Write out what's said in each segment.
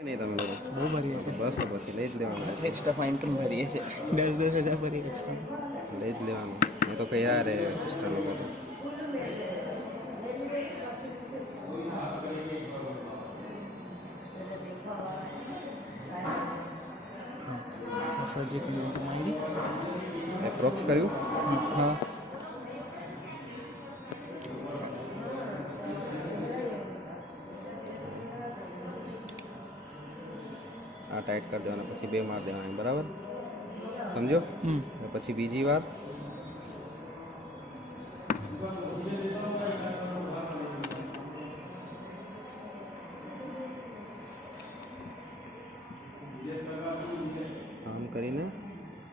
નહીં તમે લોકો બહુ ભરીએ છે. બસ તો પછી લઈ જ લેવાનું. એક્સ્ટ્રા ફાઇન પણ ભરીએ છે 10,000 ભરીએ એક્સ્ટ્રા. લઈ જ લેવાનું. મેં તો કયા રે સિસ્ટર લોકો તો સર્જિકલ નોટમાં આવી એપ્રોક્સ કર્યું. હા આ ટાઈટ કરી દેવાના પછી 2 માર દેવાની બરાબર સમજો. અને પછી બીજી વાર આમ કરીને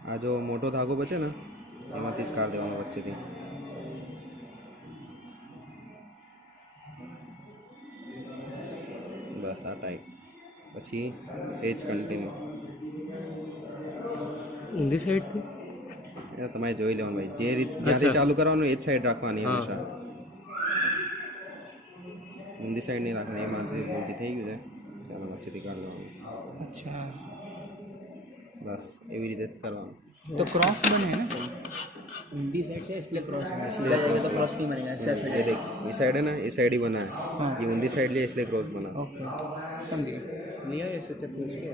આ જો મોટો ધાગો બચે ને એમાંથી જ કાઢી દેવાનો વચ્ચેથી. બસ આ ટાઈટ પછી એ જ કન્ટિન્યુ. ઊંધી સાઈડથી એ તમારે જોઈ લેવાનું ભાઈ જે રીત જ્યાંથી ચાલુ કરવાનું એ જ સાઈડ રાખવાની હંમેશા. ઊંધી સાઈડ નહીં રાખવાની. એ મારી ભૂલથી થઈ ગયું છે ચાલો વચ્ચેથી કાઢી લેવાનું. અચ્છા બસ એવી રીતે જ કરવાનું. तो क्रॉस बने हैं ना हिंदी साइड से इसलिए क्रॉस बना सीधा जाएगा तो क्रॉस नहीं बनेगा ऐसा ऐसा ये देख ये साइड है ना ये साइड ही बना है. हाँ ये ऊंधी साइड लिया इसलिए क्रॉस बना. ओके समझिए लिया ऐसे पूछ के